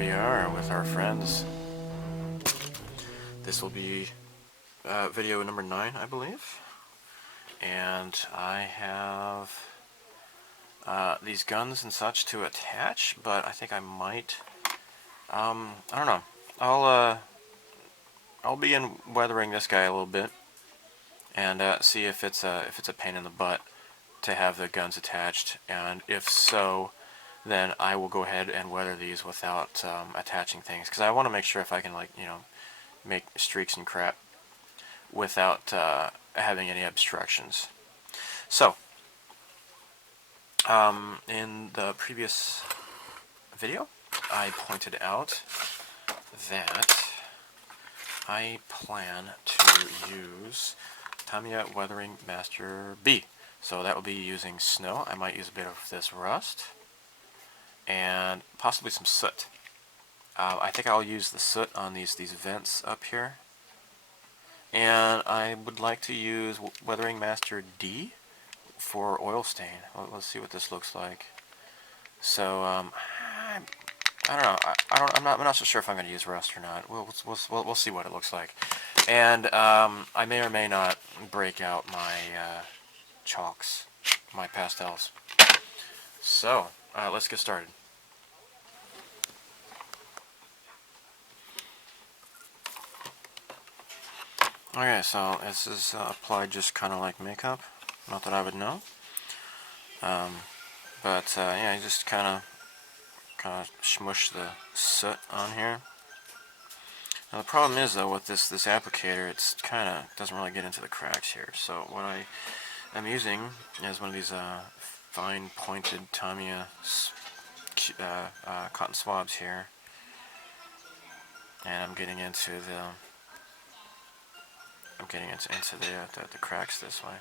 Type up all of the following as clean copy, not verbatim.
we are with our friends. This will be video number 9, I believe. And I have these guns and such to attach, but I think I might, I don't know. I'll begin weathering this guy a little bit and see if it's a pain in the butt to have the guns attached, and if so, then I will go ahead and weather these without attaching things, because I want to make sure if I can, like, make streaks and crap without having any obstructions. So, in the previous video, I pointed out that I plan to use Tamiya Weathering Master B. So that will be using snow. I might use a bit of this rust and possibly some soot. I think I'll use the soot on these vents up here. And I would like to use Weathering Master D for oil stain. Let's see what this looks like. So I don't know. I'm not so sure if I'm going to use rust or not. We'll see what it looks like. And I may or may not break out my chalks, my pastels. So let's get started. Okay, so this is applied just kind of like makeup. Not that I would know. But yeah, you just kind of smush the soot on here. Now the problem is, though, with this applicator, it's kind of doesn't really get into the cracks here. So what I'm using is one of these fine pointed Tamiya cotton swabs here, and I'm getting into the cracks this way.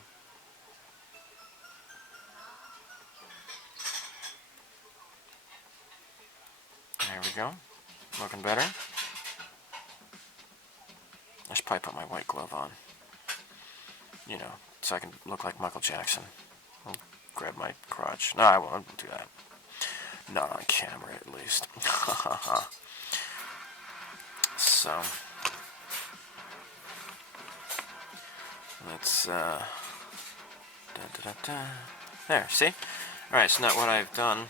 There we go, looking better. I should probably put my white glove on, so I can look like Michael Jackson. I'll grab my crotch. No, I won't do that. Not on camera, at least. So, let's, there, see? Alright, so now what I've done,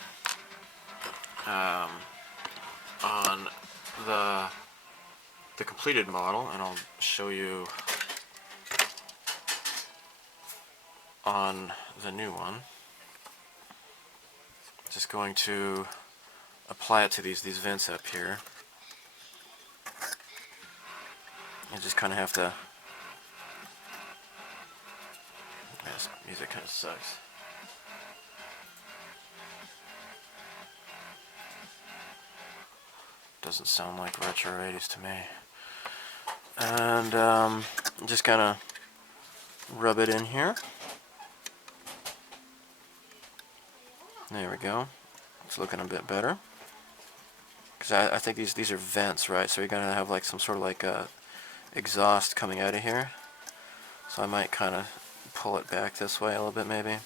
on the completed model, and I'll show you on the new one. Just going to apply it to these vents up here. I just kind of have to. This music kind of sucks. Doesn't sound like retro 80s to me. And just kind of rub it in here. There we go. It's looking a bit better. Because I think these are vents, right? So you're gonna have like some sort of like exhaust coming out of here. So I might kind of pull it back this way a little bit, maybe.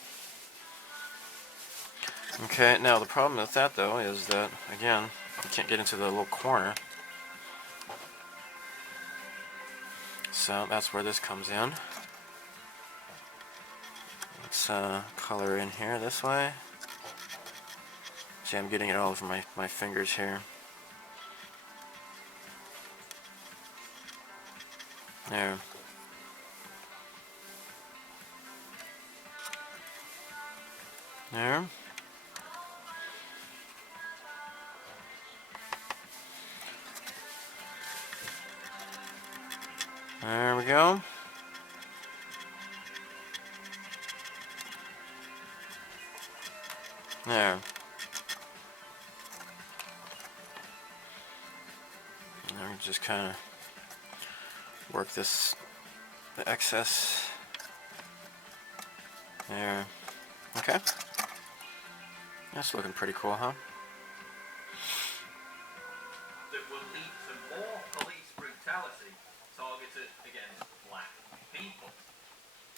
Okay. Now the problem with that, though, is that again, you can't get into the little corner. So that's where this comes in. Let's color in here this way. See, I'm getting it all over my fingers here. There. There. There we go. There. Now we just kind of work the excess. There. Okay. That's looking pretty cool, huh? That will lead to more police brutality targeted against black people.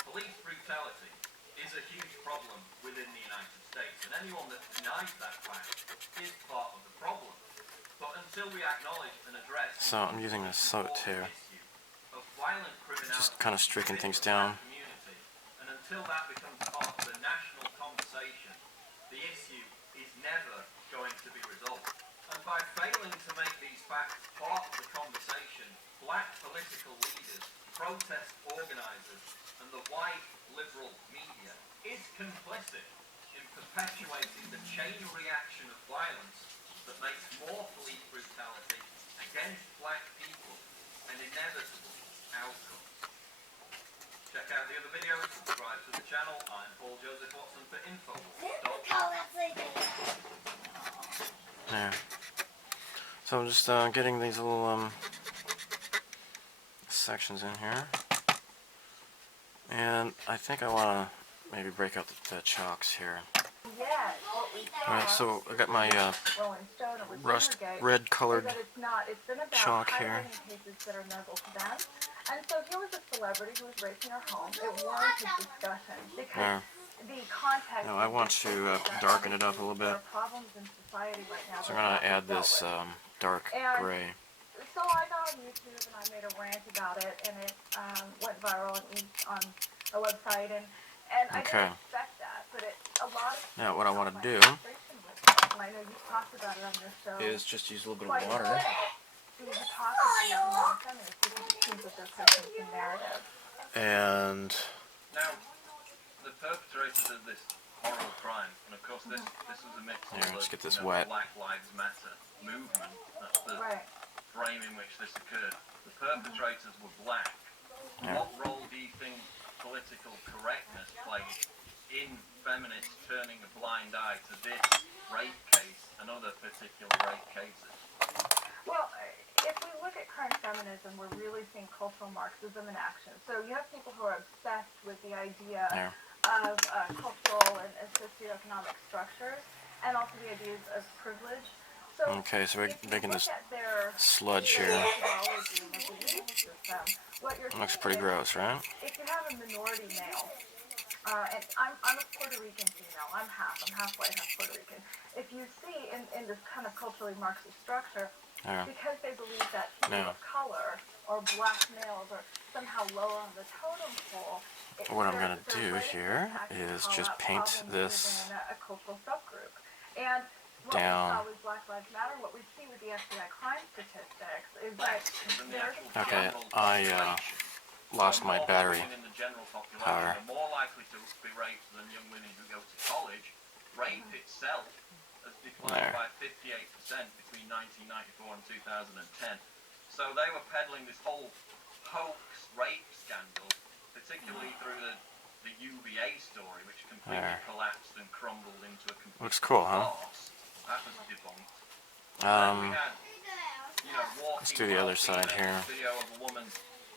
Police brutality is a huge problem within the United States, and anyone that denies that fact is part of the problem. But until we acknowledge and address So I'm using the soot here, issue of violent criminality just kind of streaking within things the black down. community, and until that becomes part of the national conversation, the issue is never going to be resolved. And by failing to make these facts part of the conversation, black political leaders, protest organisers, and the white liberal media is complicit in perpetuating the chain reaction of violence that makes more police brutality against black people an inevitable outcome. Check out the other videos, subscribe to the channel. I'm Paul Joseph Watson for info. There. So I'm just getting these little sections in here, and I think I want to maybe break out the chocks here. Alright, so I got my rust red colored chalk here. And so here was a celebrity who was racing her home. It warranted discussion because the context. Now I want to darken it up a little bit. Problems in society right now. So I'm going to add this dark gray. So I got on YouTube and I made a rant about it, and it went viral on a website, and I didn't expect that, but a lot of now what I want to do and I know you talked about it on your show, is just use a little bit of water. And now, the perpetrators of this horrible crime, and of course this was a mix of let's get this the wet. Black Lives Matter movement. That's the frame in which this occurred. The perpetrators were black. What role do you think political correctness played in feminists turning a blind eye to this rape case and other particular rape cases? Well, if we look at current feminism, we're really seeing cultural Marxism in action. So you have people who are obsessed with the idea of cultural and socioeconomic structures, and also the ideas of privilege. So okay, so we're making this sludge here. It looks pretty gross, right? If you have a minority male, and I'm a Puerto Rican female, I'm half white, half Puerto Rican. If you see in this kind of culturally Marxist structure, because they believe that people of color or black males are somehow lower on the totem pole, what I'm going to do here is just paint this a cultural subgroup. And what down. we saw with Black Lives Matter, what we see with the FBI crime statistics is that okay, I lost my battery power. Are more likely to be raped than young women who go to college. Rape itself has declined by 58% between 1994 and 2010. So they were peddling this whole hoax rape scandal, particularly through the UVA story, which completely collapsed and crumbled into a complete looks cool, huh? farce. That was debunked. We had, let's do the other side here. Video of a woman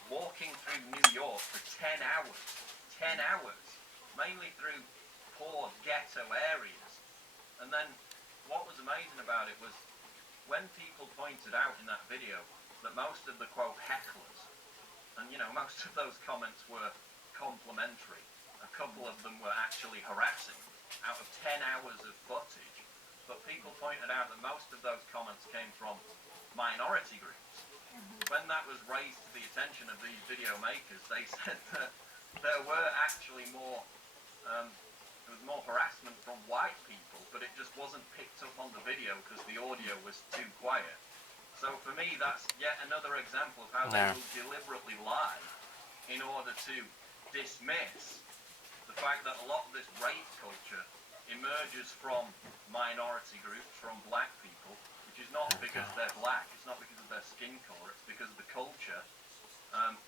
walking through New York for 10 hours. 10 hours. Mainly through poor ghetto areas. And then what was amazing about it was when people pointed out in that video that most of the quote hecklers, and most of those comments were complimentary. A couple of them were actually harassing out of 10 hours of footage. But people pointed out that most of those comments came from minority groups. When that was raised to the attention of these video makers, they said that there were actually more, there was more harassment from white people, but it just wasn't picked up on the video because the audio was too quiet. So for me, that's yet another example of how they will deliberately lie in order to dismiss the fact that a lot of this rape culture emerges from minority groups, from black people, which is not because they're black, it's not because of their skin colour, it's because the culture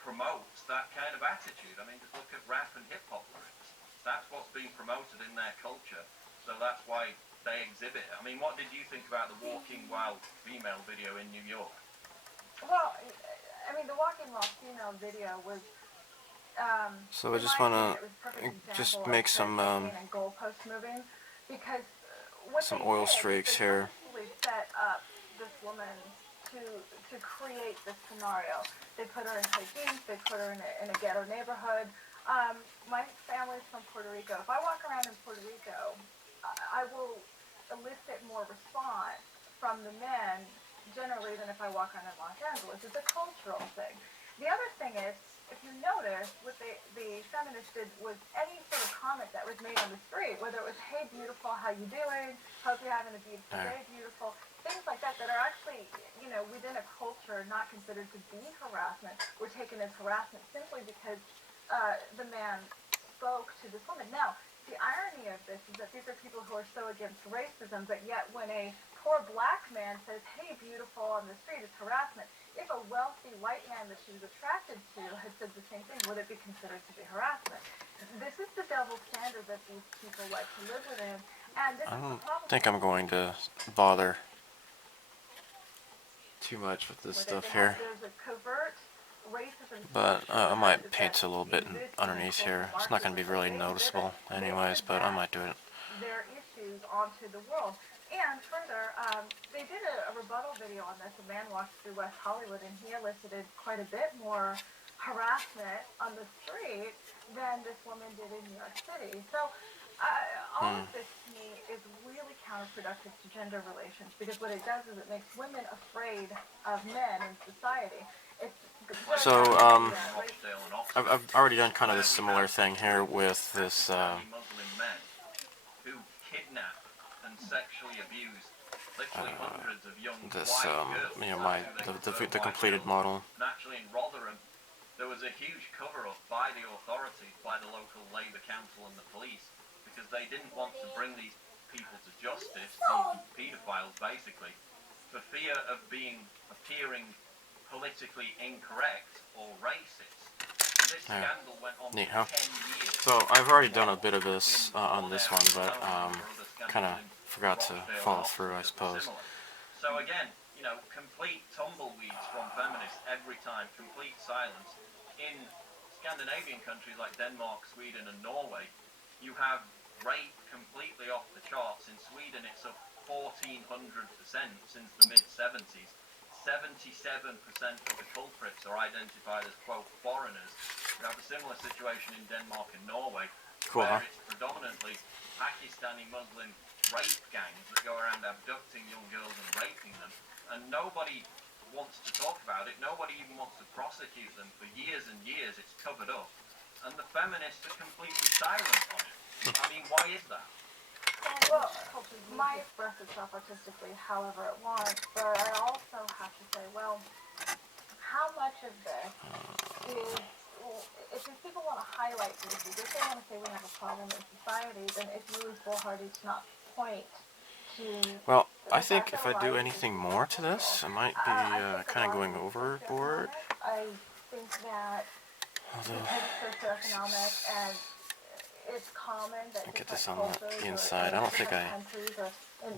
promotes that kind of attitude. I mean, just look at rap and hip-hop lyrics. That's what's being promoted in their culture, so that's why they exhibit it. I mean, what did you think about the Walking Wild female video in New York? Well, I mean, the Walking Wild female video was... so I just want to just make some oil streaks here. They set up this woman to create this scenario. They put her in tight jeans. They put her in a ghetto neighborhood. My family's from Puerto Rico. If I walk around in Puerto Rico, I will elicit more response from the men generally than if I walk around in Los Angeles. It's a cultural thing. The other thing is, if you notice, what the feminists did was any sort of comment that was made on the street, whether it was, hey, beautiful, how you doing? Hope you're having a beautiful day, beautiful. Things like that that are actually, you know, within a culture not considered to be harassment, were taken as harassment simply because the man spoke to this woman. Now, the irony of this is that these are people who are so against racism, but yet when a poor black man says, hey, beautiful, on the street, it's harassment. If a wealthy white man that she was attracted to had said the same thing, would it be considered to be harassment? This is the double standard that these people like to live within. And this I is don't the problem. think I'm going to bother too much with this stuff here. There's a covert racism, but I might paint a little bit underneath here. It's not going to be really noticeable anyways, but I might do it. Their issues onto the world. And further, they did a rebuttal video on this. A man walked through West Hollywood, and he elicited quite a bit more harassment on the street than this woman did in New York City. So all of this, to me, is really counterproductive to gender relations, because what it does is it makes women afraid of men in society. So, I've already done kind of a similar thing here with this, who kidnap and sexually abuse literally hundreds of young this, white girls. the completed model. And actually in Rotherham, there was a huge cover-up by the authorities, by the local Labour Council and the police, because they didn't want to bring these people to justice, these paedophiles basically, for fear of appearing politically incorrect or racist. And this scandal went on for 10 years. So I've already done a bit of this on this one, but kind of forgot to follow through, I suppose. So again, you know, complete tumbleweeds from feminists every time, complete silence. In Scandinavian countries like Denmark, Sweden and Norway, you have rape completely off the charts. In Sweden it's up 1,400% since the mid-70s. 77% of the culprits are identified as, quote, foreigners. We have a similar situation in Denmark and Norway, where it's predominantly Pakistani Muslim rape gangs that go around abducting young girls and raping them, and nobody wants to talk about it. Nobody even wants to prosecute them. For years and years it's covered up, and the feminists are completely silent on it. I mean, why is that? Well, might express itself artistically however it wants, but I also have to say, well, how much of this is, if these people want to highlight these, if they want to say we have a problem in society, then it's really foolhardy to not point to... Well, I think if I do anything more to this, I might be kind of going overboard. I think that socioeconomic and it's common that get this on the inside. I don't think I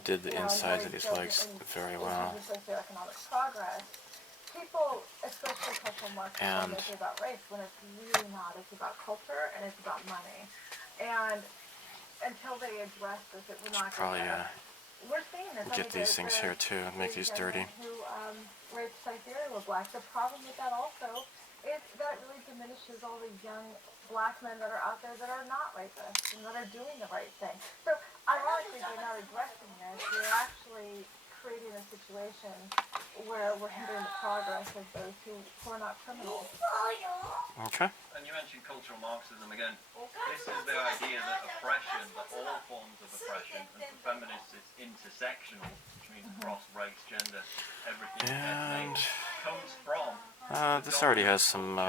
did the insides of these legs very well. Socioeconomic progress. People, especially cultural marketers, make it about race when it's really not. It's about culture and it's about money. And until they address this, it will not probably we're seeing this. get these things here too and make these dirty. Who raped Siberia were black. The problem with that also is that really diminishes all the young black men that are out there that are not rapists and that are doing the right thing. So, ironically, by not addressing this, we're actually creating a situation where we're hindering the progress of those who are not criminals. Okay. And you mentioned cultural Marxism again. This is the idea that oppression, that all forms of oppression, and for feminists it's intersectional, which means across race, gender, everything, comes from... this already has some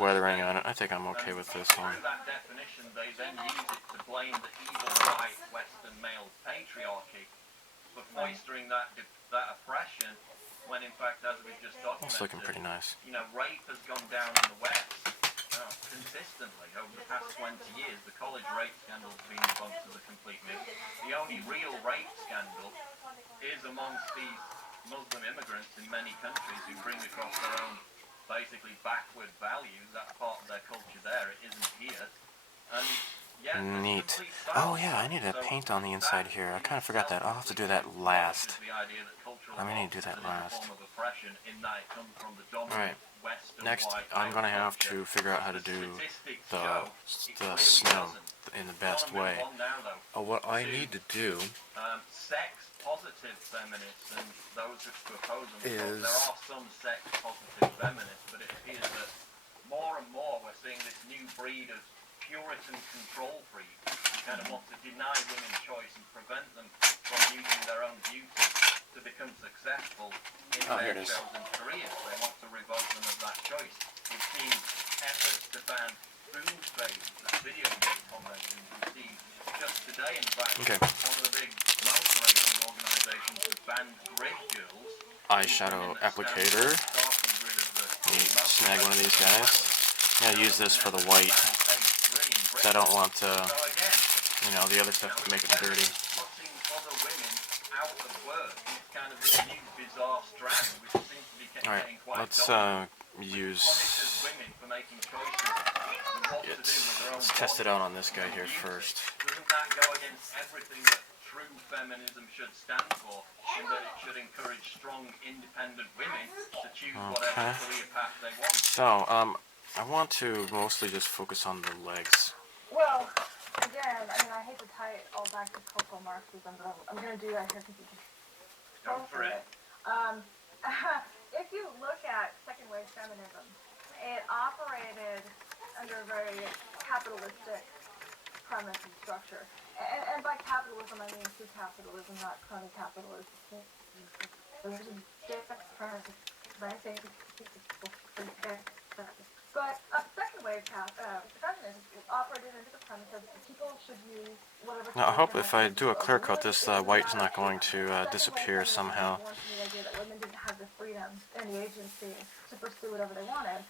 weathering on it. I think I'm okay with this one. Through that definition, they then use it to blame the evil white Western male patriarchy for foistering that oppression, when in fact, as we've just documented, it's looking pretty nice. You know, rape has gone down in the West consistently over the past 20 years. The college rape scandal has been debunked as a complete myth. The only real rape scandal is amongst these Muslim immigrants in many countries who bring across their own basically backward values. That's part of their culture there. It isn't here. And yeah, neat. Oh yeah, I need to paint on the inside here. I kind of forgot that. I'll have to do that last. I need to do that last. In that it comes from the dominant Western next, white I'm gonna have culture. to figure out how to do Statistics the show it the clearly snow doesn't. in the I want best to move way. on now, though, What I to need to do sex-positive feminists and those who oppose them. Of course, is there are some sex-positive feminists, but it appears that more and more we're seeing this new breed of Puritan control freaks who kind of want to deny women choice and prevent them from using their own beauty to become successful in here their it is. chosen careers. They want to revoke them of that choice. We've seen efforts to ban food-based video game conventions. We've seen just today, in fact, one of the big motor racing organisations has banned grid girls. Eyeshadow applicator. Let me snag one of these guys. I'm gonna use this for the white. Because I don't want you know, the other stuff to make it dirty. Putting other women out of work is kind of this new bizarre strand, which seems to be getting quite Let's dominant. use. Punishes women for making choices and what to do with their own Let's test it body. out on this guy here first. Doesn't that go against everything that true feminism should stand for, in that it should encourage strong, independent women to choose whatever career path they want? So, I want to mostly just focus on the legs. Well, again, I mean, I hate to tie it all back to cultural Marxism, but I'm going to do that here because you can Go for it. If you look at second wave feminism, it operated under a very capitalistic premise and structure. And by capitalism, I mean true capitalism, not crony capitalism. There's a difference. But second wave feminism operated under the premise of people should use whatever. Now, I hope if I do a clear coat, this white is not going to disappear somehow. The idea that women didn't have the freedom and the agency to pursue whatever they wanted.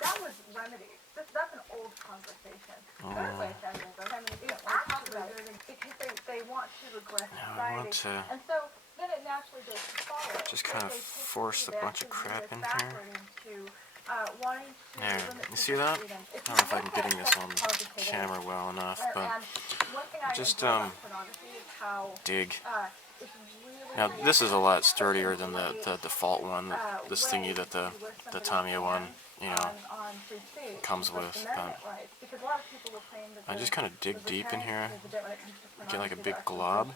That was remedied. That's an old conversation. Third wave feminism, I mean, they don't want to talk about it because they want to regress society. And so then it naturally goes to follow. Just kind of force a bunch of crap in here. There, you see that? I don't know if I'm getting this on camera well enough, but just dig. Now this is a lot sturdier than the default one, this thingy that the Tamiya one, you know, comes with. But I just kind of dig deep in here, get like a big glob.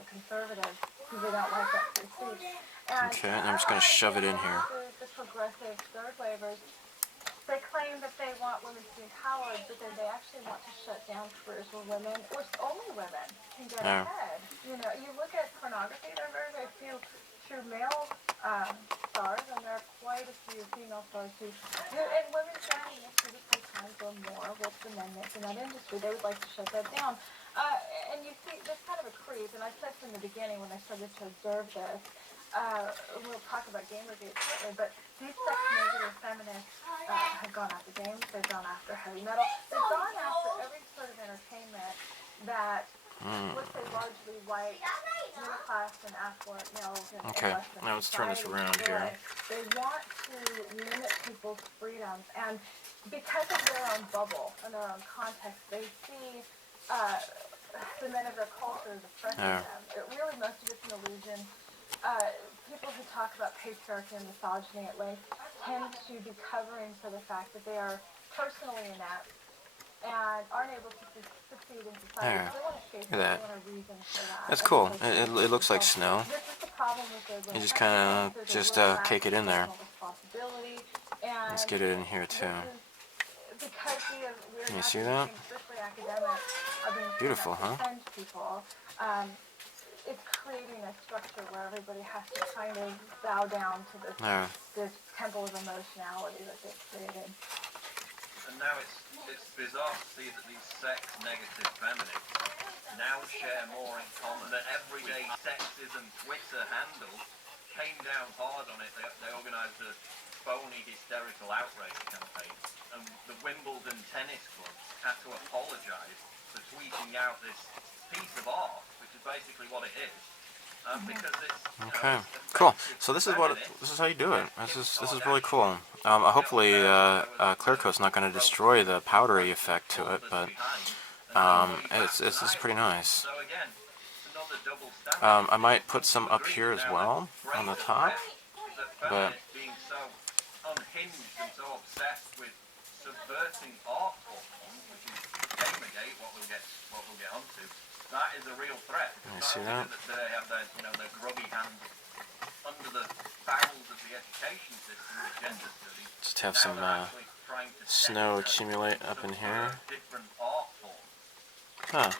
Okay, and I'm just going to shove it in here. They claim that they want women to be empowered, but then they actually want to shut down careers where women, or only women, can get ahead. You know, you look at pornography, there are very, very few true male stars, and there are quite a few female stars too. And women generally typically times go more with the men in that industry. They would like to shut that down. And you see, there's kind of a creep, and I said from the beginning when I started to observe this, we'll talk about game reviews shortly, but these sex-negative feminists have gone after games, they've gone after heavy metal, they've gone after every sort of entertainment that, let's say, largely white, middle-class and affluent males in Western now let's turn this around here. They want to limit people's freedoms, and because of their own bubble and their own context, they see the men of their culture as oppressing them. It really, most of it's an illusion. People who talk about patriarchy and misogyny at length tend to be covering for the fact that they are personally inept and aren't able to succeed in society. They want to face it. They want a reason for that. That's cool. It looks like snow. This is the problem with You just kind of cake it in there. Let's get it in here too. Can you see that? Beautiful, huh? It's creating a structure where everybody has to kind of bow down to this temple of emotionality that they've created. And now it's bizarre to see that these sex-negative feminists now share more in common. That everyday sexism Twitter handle came down hard on it. They organised a phony hysterical outrage campaign, and the Wimbledon tennis club had to apologise for tweeting out this piece of art, which is basically what it is, because it's cool. So this is how you do it. This is really cool. Hopefully, clear coat's not going to destroy the powdery effect to it, but it's pretty nice. I might put some up here as well on the top, but unhinged and so obsessed with subverting art forms, which is Gamergate, what we'll get onto, that is a real threat. You Not see only that? do they have their, their grubby hands under the bowels of the education system with gender studies. Just have now some they're actually trying to snow accumulate up in here. Different art forms. Huh.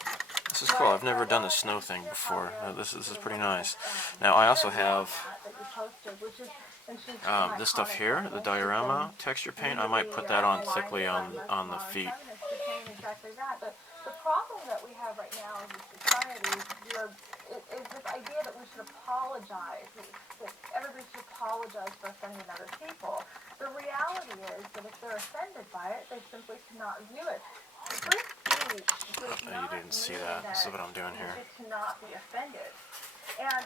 This is cool. I've never done the snow thing before. This is pretty nice. Now I also have this stuff here, the Diorama texture paint. I might put that on thickly on the feet. Exactly that. But the problem that we have right now in society is this idea that we should apologize, that everybody should apologize for offending other people. The reality is that if they're offended by it, they simply cannot view it. Free speech does You not didn't see mean that. This is what I'm doing here. you get to not be offended. And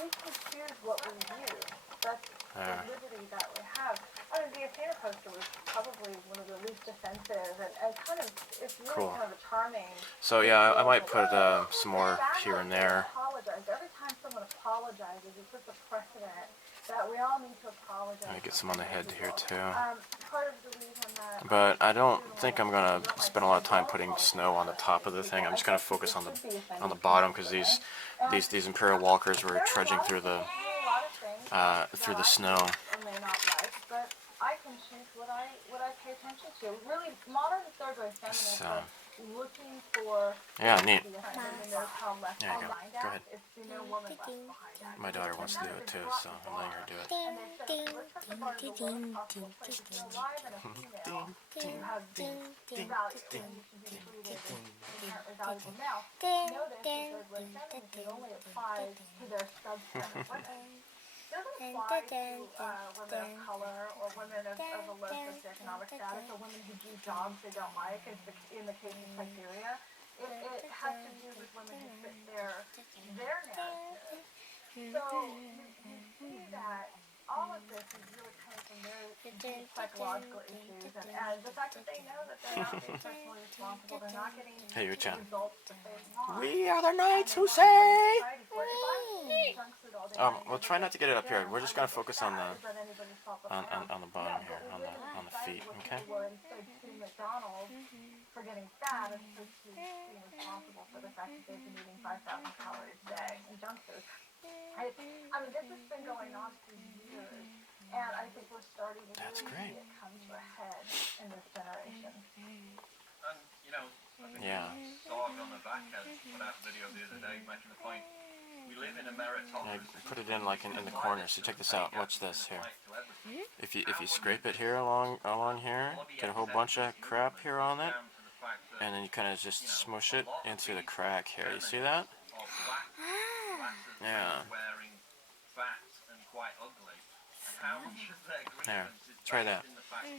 we can choose what we view. That's the liberty that we have. I mean, the Athena poster was probably one of the least offensive, and kind of, it's really Cool. kind of a charming. So yeah, I might put some more here and there. Every time someone apologizes, it puts a precedent that we all need to apologize. I get some on the head here too. Part of the reason that But I don't think I'm gonna spend a lot of time putting snow on the top of the thing. I'm just gonna focus on the bottom because these Imperial Walkers were trudging through the snow. Or may not like, but I can choose what I pay attention to. Really, modern third wave feminists are looking for. Yeah, neat. There you go. Go ahead. My daughter wants to do it too, so I'm letting her do it. Doesn't apply to women of color or women of a low socioeconomic status or women who do jobs they don't like, as in the case of Siberia. It has to do with women who fit their narrative. So you see that all of this is really coming from very deep psychological issues, and the fact that they know that they're not being personally responsible, they're not getting the results that they want. We are the knights who say. We'll try not to get it up here. We're just gonna focus on the bottom here, on the feet. Okay. For getting fat as opposed to being responsible for the fact that they've been eating 5,000 calories a day in junk food. I mean, this has been going on for years, and I think we're starting to really see it come to a head in this generation. And, I think Sarg on the back has put out a video the other day making the point, we live in a meritocracy. Put it in like in the corner. So check this out. Watch this here. If you scrape it here along here, get a whole bunch of crap here on it, and then you kind of just smush it into the crack here. You see that? Yeah. Wearing fat and quite ugly. And how much of their grievance is Try based that. in the fact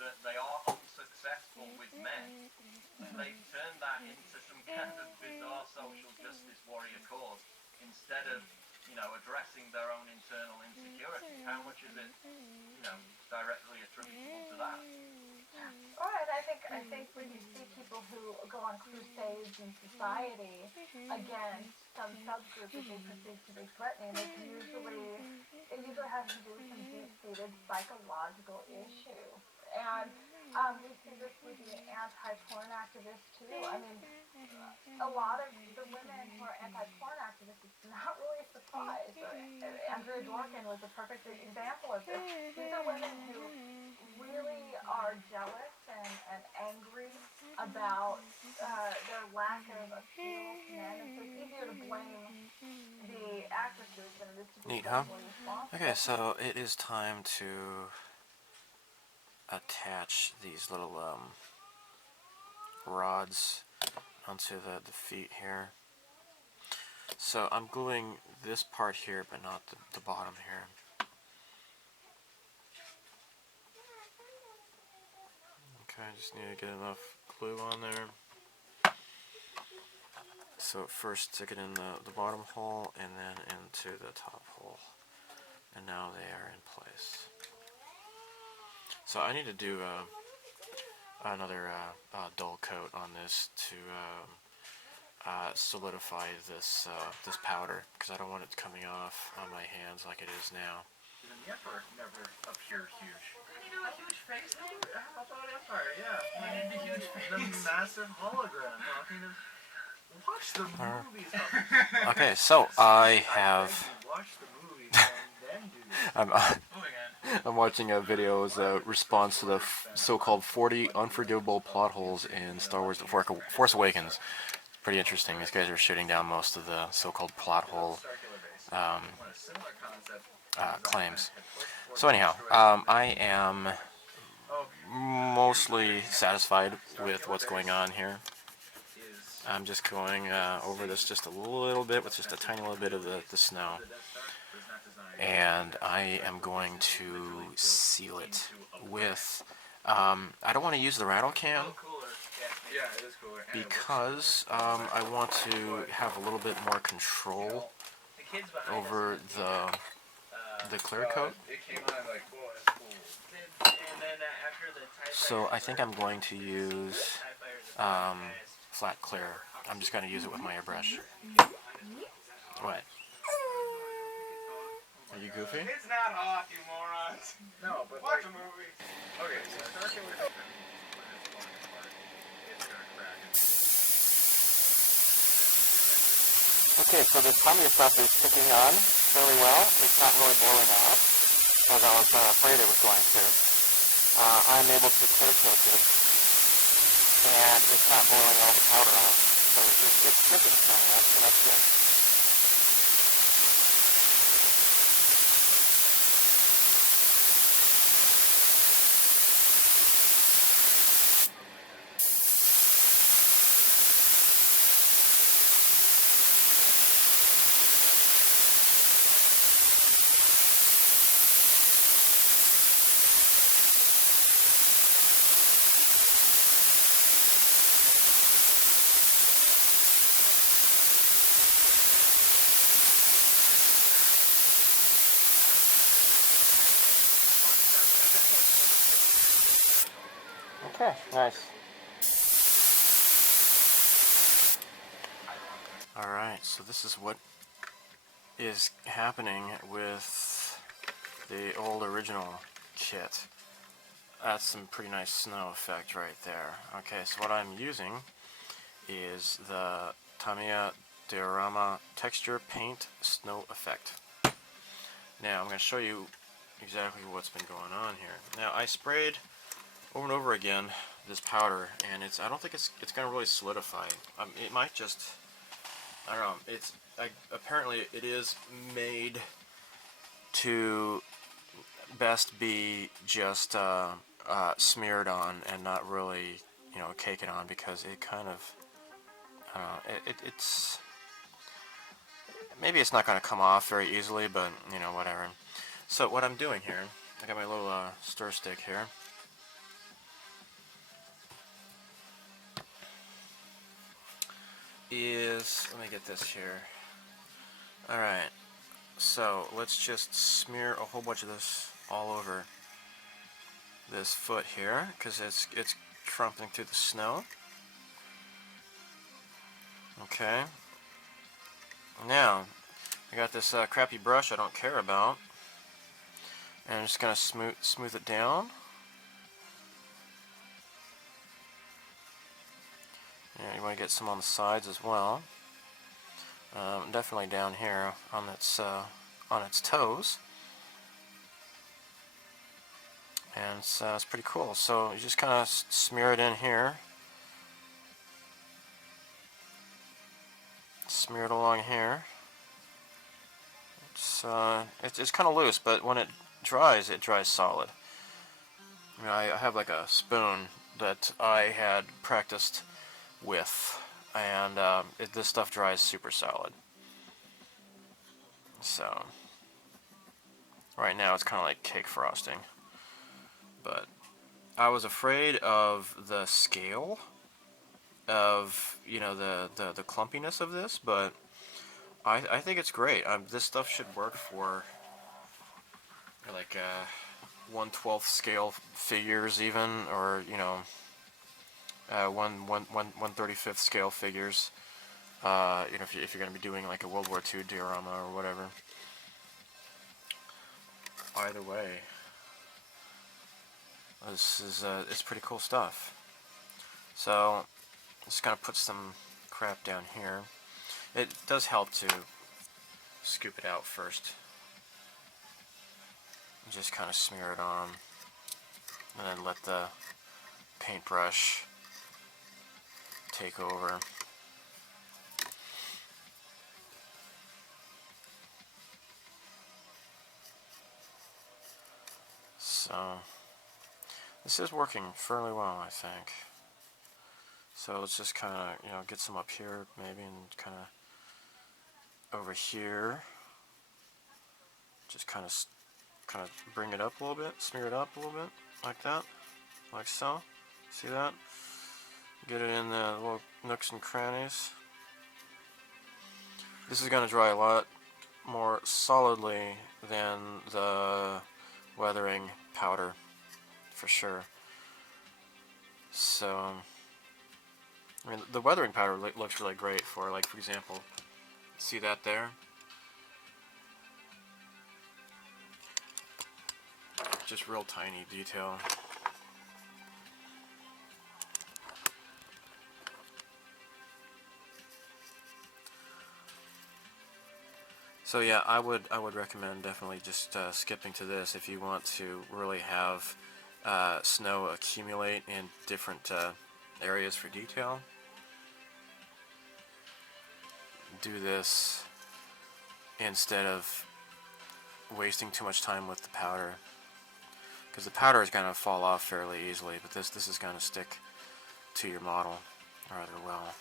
that they are unsuccessful with men. And they've turned that into some kind of bizarre social justice warrior cause instead of, addressing their own internal insecurities. How much is it, directly attributable to that? All right, I think when you see people who go on crusades in society against some subgroup that they perceive to be threatening, it usually has to do with some deep-seated psychological issue. And we see this with the anti-porn activists too. I mean, a lot of the women who are anti-porn activists, it's not really a surprise. Andrea Dworkin was a perfect example of this. These are women who really are jealous and angry about their lack of appeal to men. And so it's easier to blame the actresses than it is to be responsible. Okay, so it is time to attach these little rods onto the feet here. So I'm gluing this part here, but not the bottom here. Okay, I just need to get enough glue on there. So first stick it in the bottom hole and then into the top hole. And now they are in place. So I need to do another dull coat on this to solidify this powder, because I don't want it coming off on my hands like it is now. Did the Emperor never appear huge? do a huge face thing? How about Empire? Yeah. When did the huge The face? massive hologram. Talking of. Watch the movies. Okay, so I have. Watch the movies and then do this. I'm watching a video as a response to the so-called 40 unforgivable plot holes in Star Wars: The Force Awakens. Pretty interesting. These guys are shooting down most of the so-called plot hole claims. So anyhow, I am mostly satisfied with what's going on here. I'm just going over this just a little bit with just a tiny little bit of the snow. And I am going to seal it with, I don't want to use the rattle can because I want to have a little bit more control over the clear coat. So I think I'm going to use flat clear. I'm just going to use it with my airbrush. What? Are you goofy? It's not hot, you morons. No, but watch a movie. Okay, so starting with. Okay, so this Tamiya stuff is sticking on fairly well. It's not really blowing off, as I was afraid it was going to. I'm able to clear coat this, and it's not blowing all the powder off. So it's sticking somewhat, so that's good. Okay, nice. Alright, so this is what is happening with the old original kit. That's some pretty nice snow effect right there. Okay, so what I'm using is the Tamiya Diorama Texture Paint Snow Effect. Now I'm going to show you exactly what's been going on here. Now I sprayed over and over again this powder, and I don't think it's going to really solidify. It might just, I don't know. Apparently it is made to best be just smeared on and not really, cake it on, because it kind of, I don't know, it's maybe it's not going to come off very easily, but whatever. So what I'm doing here, I got my little stir stick here. Let me get this here. Alright, so let's just smear a whole bunch of this all over this foot here, because it's trampling through the snow. Okay. Now, I got this crappy brush I don't care about, and I'm just going to smooth it down. Yeah, you want to get some on the sides as well. Definitely down here on its toes. And it's pretty cool. So you just kind of smear it in here. Smear it along here. It's kind of loose, but when it dries solid. I have like a spoon that I had practiced with, and this stuff dries super solid. So right now it's kind of like cake frosting, but I was afraid of the scale of the clumpiness of this, but I think it's great. This stuff should work for like 1/12 scale figures, even, or 1/35 scale figures. If you're going to be doing like a World War II diorama or whatever. Either way, This is it's pretty cool stuff. So just gonna put some crap down here. It does help to scoop it out first. Just kind of smear it on, and then let the paintbrush take over. So this is working fairly well, I think. So let's just kind of, you know, get some up here maybe, and kind of over here. Just kind of bring it up a little bit, smear it up a little bit, like that, like so. See that? Get it in the little nooks and crannies. This is going to dry a lot more solidly than the weathering powder, for sure. So, I mean, the weathering powder looks really great for, like, for example, see that there? Just real tiny detail. So yeah, I would recommend definitely just skipping to this if you want to really have snow accumulate in different areas for detail. Do this instead of wasting too much time with the powder, because the powder is going to fall off fairly easily, but this is going to stick to your model rather well.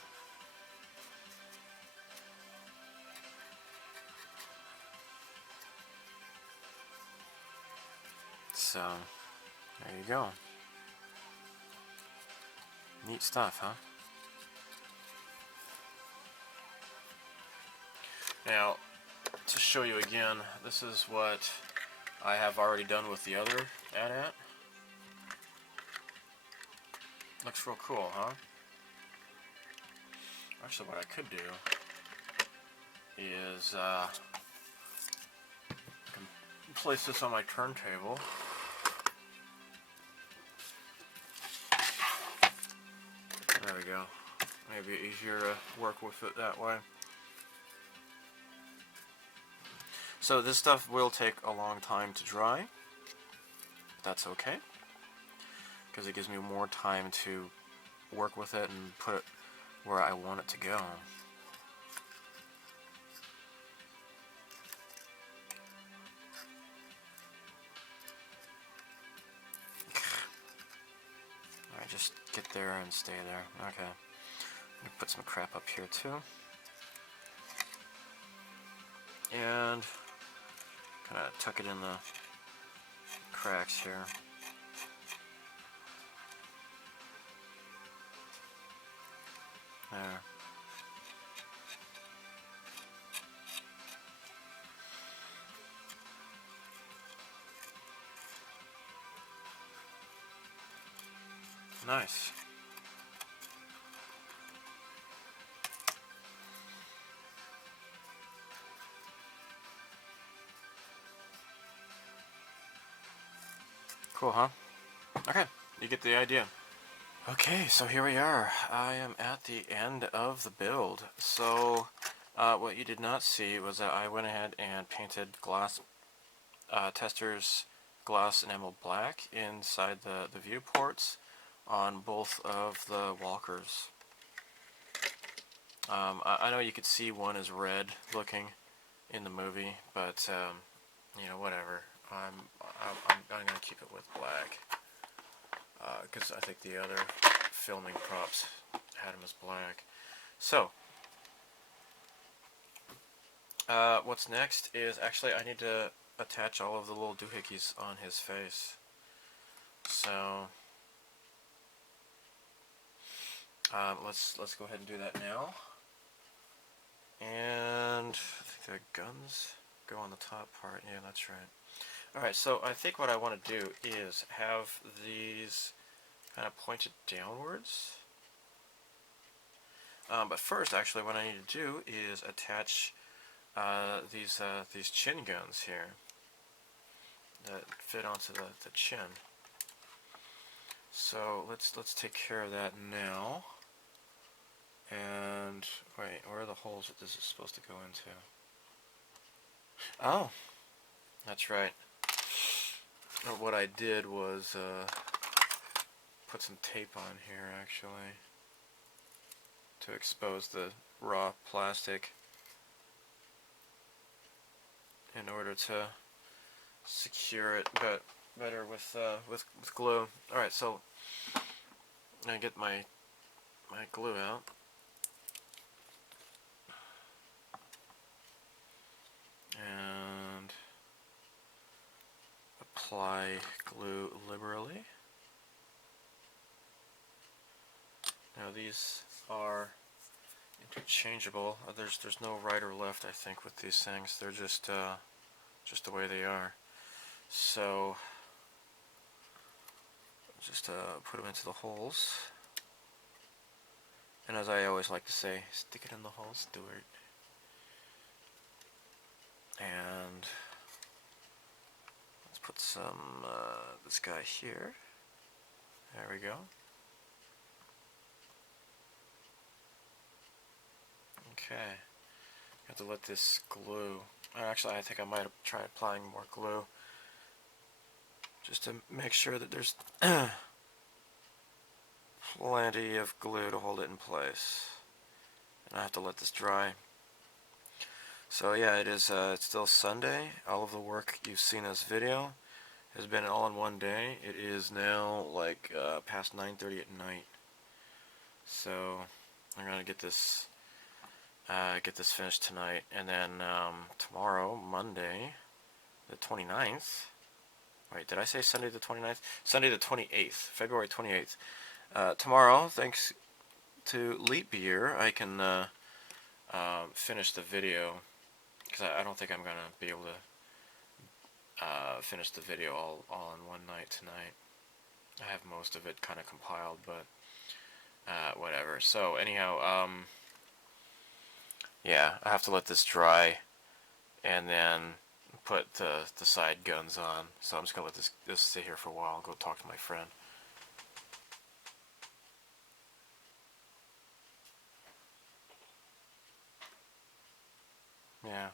So, there you go. Neat stuff, huh? Now, to show you again, this is what I have already done with the other AT-AT. Looks real cool, huh? Actually, what I could do is I can place this on my turntable. There we go. Maybe easier to work with it that way. So this stuff will take a long time to dry. That's okay, because it gives me more time to work with it and put it where I want it to go. Alright, just get there and stay there. Okay. Let me put some crap up here too. And kind of tuck it in the cracks here. There. Nice. Cool, huh? Okay, you get the idea. Okay, so here we are. I am at the end of the build. So, what you did not see was that I went ahead and painted glass testers glass enamel black inside the viewports on both of the walkers. I know you could see one is red looking in the movie, but you know, whatever. I'm going to keep it with black, because I think the other filming props had him as black. So, what's next is actually I need to attach all of the little doohickeys on his face. So, let's go ahead and do that now. And I think the guns go on the top part. Yeah, that's right. Alright, so I think what I want to do is have these kind of pointed downwards. But first, actually, what I need to do is attach these chin guns here that fit onto the chin. So let's take care of that now. And wait, where are the holes that this is supposed to go into? Oh, that's right. What I did was put some tape on here actually to expose the raw plastic in order to secure it better with glue. All right, so I get my glue out. And apply glue liberally. Now these are interchangeable. There's no right or left, I think, with these things. They're just the way they are. So just put them into the holes. And as I always like to say, stick it in the hole, Stuart. And let's put some this guy here. There we go. Okay. You have to let this glue. Actually, I think I might try applying more glue just to make sure that there's plenty of glue to hold it in place. And I have to let this dry. So yeah, it is. It's still Sunday. All of the work you've seen in this video has been all in one day. It is now like past 9:30 at night. So I'm gonna get this finished tonight, and then tomorrow, Monday, the 29th. Wait, did I say Sunday the 29th? Sunday the 28th, February 28th. Tomorrow, thanks to leap year, I can finish the video, because I don't think I'm gonna be able to finish the video all in one night tonight. I have most of it kind of compiled, but whatever. So anyhow, yeah, I have to let this dry and then put the side guns on. So I'm just gonna let this sit here for a while and go talk to my friend. Yeah.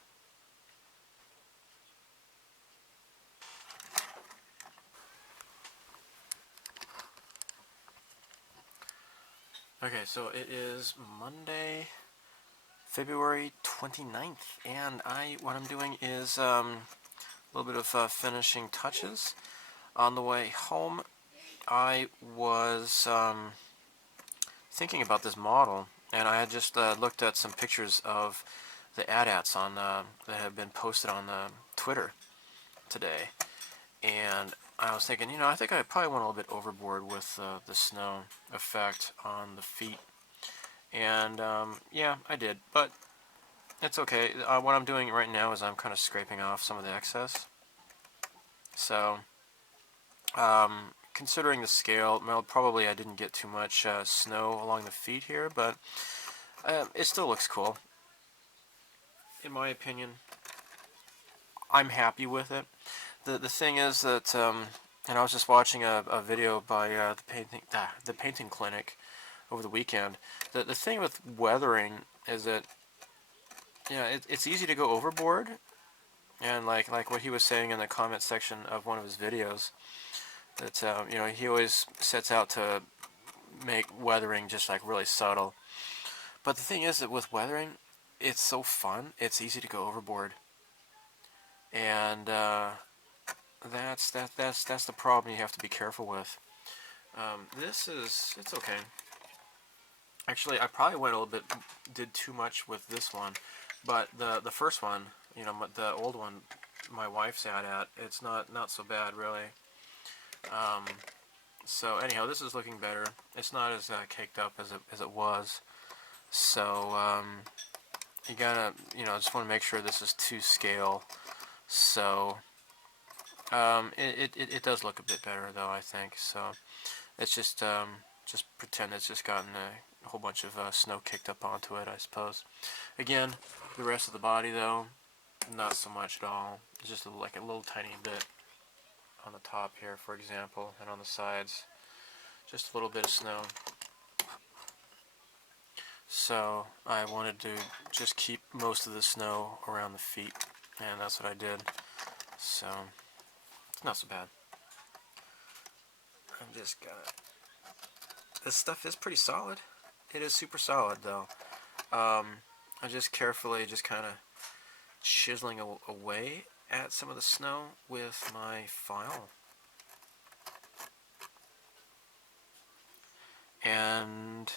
Okay, so it is Monday, February 29th, and what I'm doing is a little bit of finishing touches. On the way home, I was thinking about this model, and I had just looked at some pictures of the AT-ATs on that have been posted on Twitter today, and I was thinking, I think I probably went a little bit overboard with the snow effect on the feet, and yeah, I did, but it's okay. What I'm doing right now is I'm kind of scraping off some of the excess. So, considering the scale, well, probably I didn't get too much snow along the feet here, but it still looks cool. In my opinion, I'm happy with it. The thing is that, and I was just watching a video by the painting clinic over the weekend. The thing with weathering is that it's easy to go overboard, and like what he was saying in the comment section of one of his videos, that he always sets out to make weathering just like really subtle. But the thing is that with weathering, it's so fun. It's easy to go overboard, and that's the problem you have to be careful with. It's okay. Actually, I probably did too much with this one, but the first one, the old one, my wife's at, it's not so bad really. So anyhow, this is looking better. It's not as caked up as it was. So you gotta, just want to make sure this is to scale. So it does look a bit better though, I think. So it's just pretend it's just gotten a whole bunch of snow kicked up onto it, I suppose. Again, the rest of the body though, not so much at all. It's just like a little tiny bit on the top here, for example, and on the sides. just a little bit of snow. So I wanted to just keep most of the snow around the feet, and that's what I did. So it's not so bad. I'm just gonna. This stuff is pretty solid. It is super solid though. I'm just carefully just kind of chiseling away at some of the snow with my file. And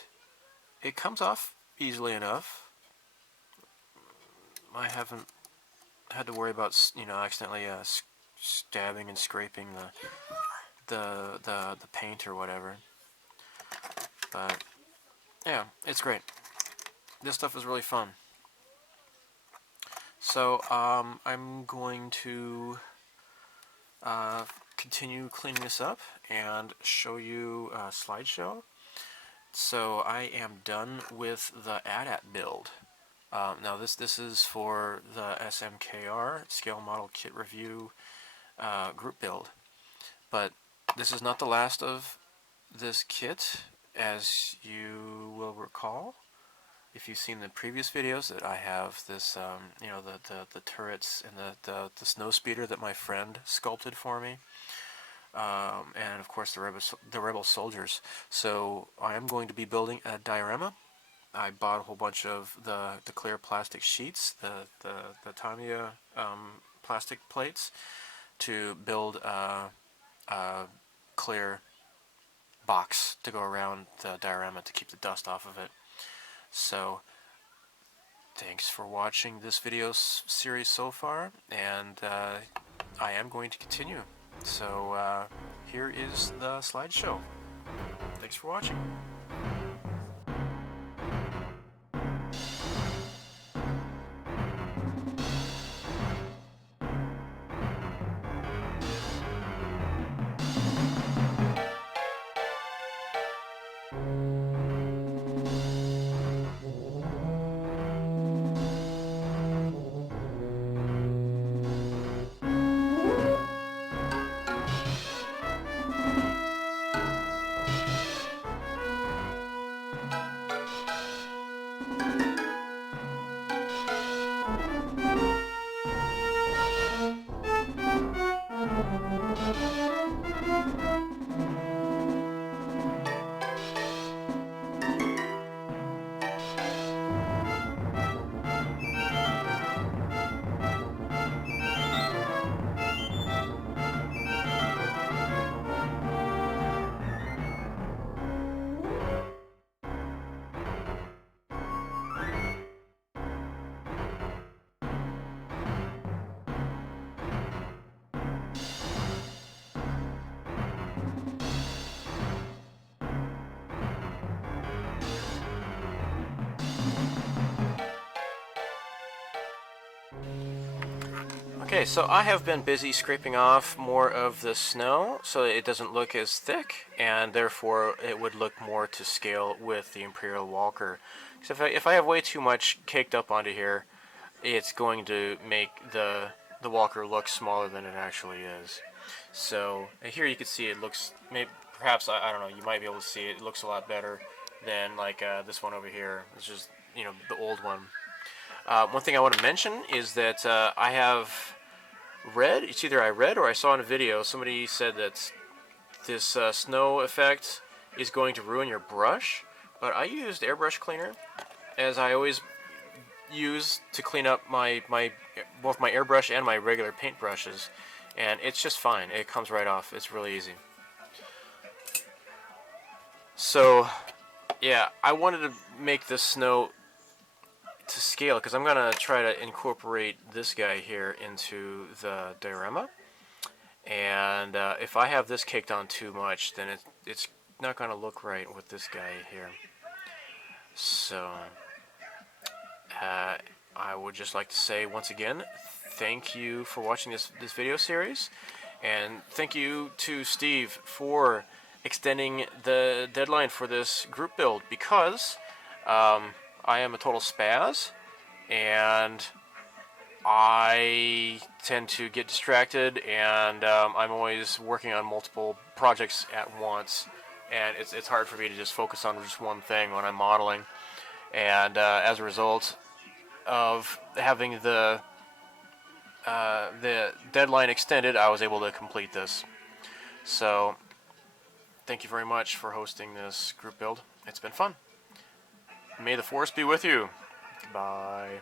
it comes off easily enough. I haven't had to worry about, you know, accidentally stabbing and scraping the paint or whatever. But yeah, it's great. This stuff is really fun. So I'm going to continue cleaning this up and show you a slideshow. So I am done with the AT-AT build. Now this is for the SMKR Scale Model Kit Review group build. But this is not the last of this kit, as you will recall. If you've seen the previous videos, that I have this, you know, the turrets and the snow speeder that my friend sculpted for me, and of course the rebel soldiers. So I am going to be building a diorama. I bought a whole bunch of the clear plastic sheets, the Tamiya plastic plates, to build a clear box to go around the diorama to keep the dust off of it. So thanks for watching this video series so far, and I am going to continue. So here is the slideshow. Thanks for watching. Okay, so I have been busy scraping off more of the snow so that it doesn't look as thick, and therefore it would look more to scale with the Imperial Walker. So if I have way too much caked up onto here, it's going to make the Walker look smaller than it actually is. So here you can see it looks, perhaps, I don't know, you might be able to see it looks a lot better than like this one over here, which is, you know, the old one. One thing I want to mention is that I have read, it's either I read or I saw in a video, somebody said that this snow effect is going to ruin your brush, but I used airbrush cleaner, as I always use to clean up both my airbrush and my regular paint brushes, and it's just fine. It comes right off. It's really easy. So yeah, I wanted to make this snow to scale, because I'm going to try to incorporate this guy here into the diorama, and if I have this caked on too much, then it's not going to look right with this guy here. So I would just like to say once again, thank you for watching this video series, and thank you to Steve for extending the deadline for this group build, because I am a total spaz, and I tend to get distracted, and I'm always working on multiple projects at once, and it's hard for me to just focus on just one thing when I'm modeling. And as a result of having the deadline extended, I was able to complete this. So thank you very much for hosting this group build. It's been fun. May the force be with you. Bye.